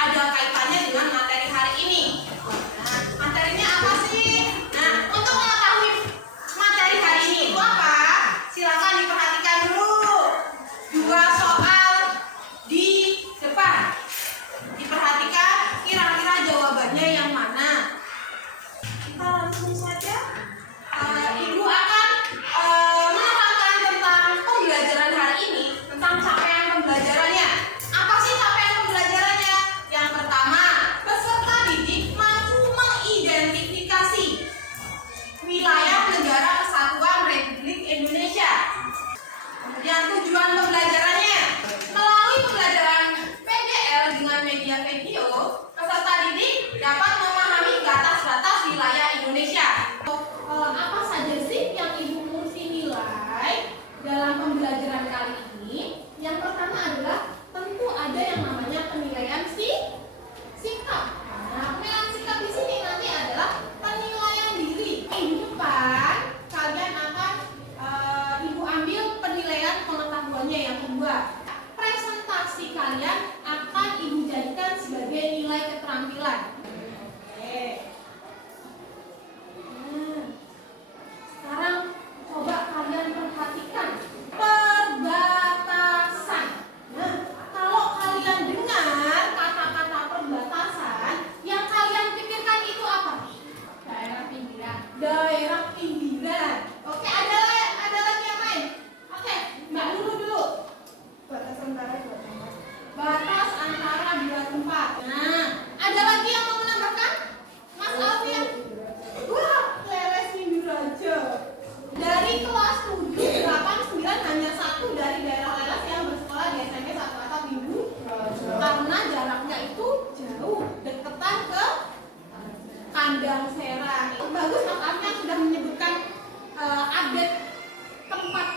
ada kaitannya dengan materi hari ini. Nah, materinya apa sih? Nah, untuk mengetahui materi hari ini itu apa, silakan diperhatikan dulu dua soal di depan. Diperhatikan kira-kira jawabannya yang mana. Kita langsung saja. Ibu akan menerangkan tentang pembelajaran hari ini, tentang capaian pembelajarannya. Apa sih capaian pembelajarannya? Yang pertama, peserta didik mampu mengidentifikasi wilayah negara kesatuan Republik Indonesia. Kemudian tujuan pembelajarannya, melalui pembelajaran PDL dengan media video, peserta didik dapat memahami batas-batas wilayah Indonesia. Apa saja sih yang Ibu mesti nilai dalam pembelajaran kali ini? Yang pertama adalah tentu ada yang namanya penilaian sikap. Nah, penilaian sikap di sini nanti adalah penilaian diri. Di depan kalian akan Ibu ambil penilaian pengetahuannya yang kedua. Presentasi kalian akan Ibu jadikan sebagai nilai keterampilan. Oke. Sekarang coba kalian perhatikan perbatasan. Nah, kalau kalian dengar kata-kata perbatasan, yang kalian pikirkan itu apa? Daerah pinggiran. Daerah pinggiran. Oke, ada lagi yang lain. Oke, Mbak dulu. Batas antara dua tempat. Batas antara dua tempat. Nah, ada lagi yang mau menambahkan? Mas Alfian. Wah, leles minggu raja. Dari kelas 7, 8, 9 hanya satu dari daerah leles yang bersekolah di SMP 1 atap Minggu Raja. Karena jaraknya itu jauh, deketan ke Kandang Serang. Bagus Mas Alfian sudah menyebutkan update tempat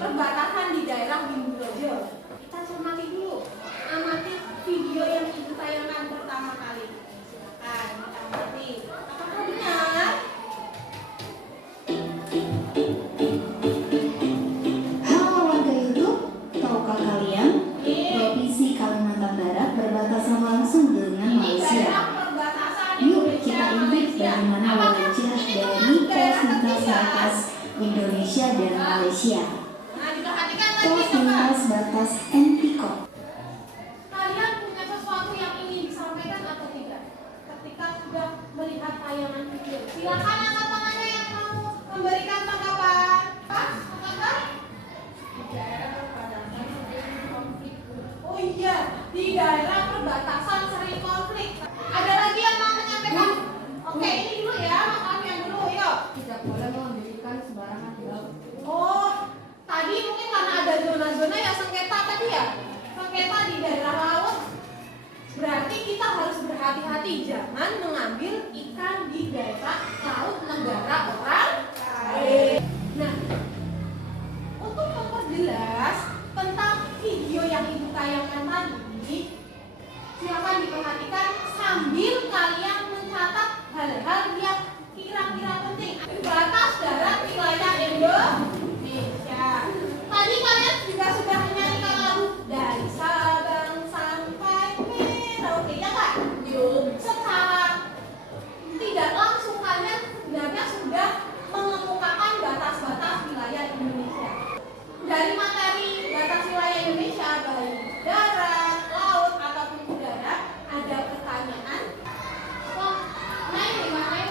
perbatasan di daerah Minggu Raja. Kita cermati dulu, amati video yang Ibu tayangkan pertama kali. Silakan kita amati. Apakah benar? Halo warga YouTube, tahukah kalian Provinsi Kalimantan Barat berbatasan langsung dengan Malaysia? Yuk kita intip bagaimana wajah dari pos lintas batas Indonesia dan Malaysia. Nah, diperhatikan lagi Pos coba. lintas batas Entikok. Kalian punya sesuatu yang ingin disampaikan atau tidak? Ketika sudah melihat tayangan video, silakan angkat tangannya yang mau memberikan tanggapan. Pak, tanggapan? Di daerah perbatasan sering konflik. Oh iya, di daerah perbatasan sering konflik. Ada lagi yang mau menyampaikan? Oke, ini dulu ya, Mas Alfian dulu, yuk. Tidak boleh mendirikan sembarangan di laut. Oh, tadi mungkin karena ada zona-zona ya sengketa tadi ya? Sengketa di daerah laut. Berarti kita harus berhati-hati jangan mengambil ikan di daerah laut negara orang lain. Nah, untuk memperjelas tentang video yang Ibu tayangkan tadi, silakan diperhatikan sambil kalian mencatat hal-hal yang kira-kira penting. Batas darat wilayah Indonesia. Tadi kalian juga sudah menyanyikan lagu dari Sabang sampai Merauke, ya kan? Yuk, secara tidak langsung kalian sebenarnya sudah mengemukakan batas-batas wilayah Indonesia. Dari materi batas wilayah Indonesia, baik darat, laut, ataupun udara, ada pertanyaan. Wah, naik di mana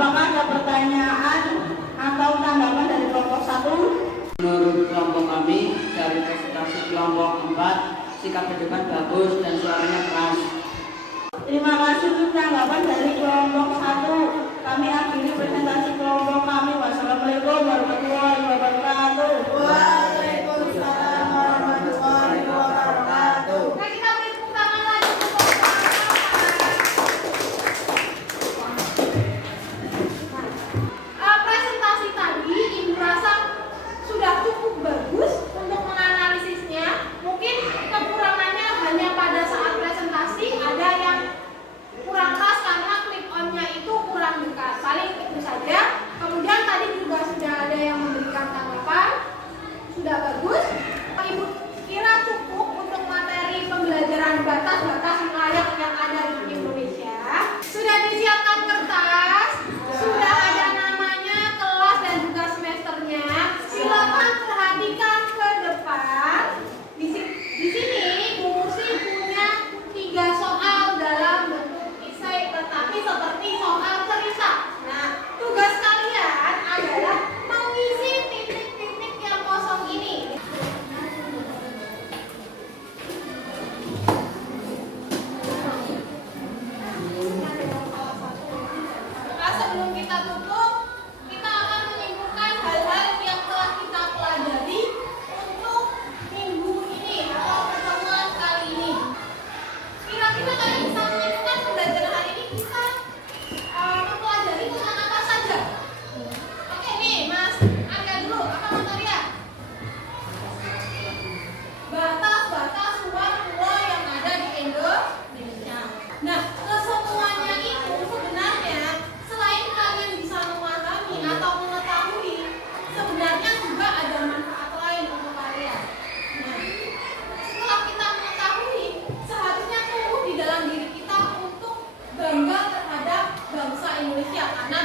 Apakah ada pertanyaan atau tanggapan dari kelompok 1? Menurut kelompok kami, dari presentasi kelompok 4, sikap berdebat bagus dan suaranya keras. Terima kasih untuk tanggapan dari kelompok 1. Kami akhiri presentasi kelompok kami. Wassalamualaikum warahmatullahi wabarakatuh. Waalaikumsalam warahmatullahi wabarakatuh. Nah, kita beri tepuk tangan lagi untuk presentasi tadi Ibu rasa sudah cukup bagus untuk menganalisisnya. Mungkin kekurangannya hanya pada saat presentasi ada yang kurang keras karena clip on-nya itu kurang dekat. Paling itu saja. Kemudian tadi juga sudah ada yang memberikan tanggapan. Sudah bagus. Ibu kira cukup untuk materi pembelajaran batas-batas wilayah yang ada di Indonesia. Sudah disiapkan kertas, sudah ada namanya, kelas dan juga semesternya. Silakan perhatikan ke depan. Di sini Bu Mursi punya 3 soal dalam bentuk esai, tetapi seperti soal cerita. Nah, tugas kalian adalah mengisi titik-titik yang kosong ini. Nah, sebelum kita tutup, kita akan menyimpulkan hal-hal yang telah kita pelajari untuk minggu ini atau pertemuan kali ini. Kira-kira kalian bisa menyimpulkan pembelajaran hari ini kita mempelajari tentang apa saja? Oke nih, Mas Arya dulu, apa Mas Arya? Batas-batas luar pulau yang ada di Indonesia. Nah, kesemuanya itu sebenarnya selain kalian bisa memahami atau mengetahui, sebenarnya juga ada manfaat lain untuk kalian. Nah, setelah kita mengetahui, seharusnya tumbuh di dalam diri kita untuk bangga terhadap bangsa Indonesia karena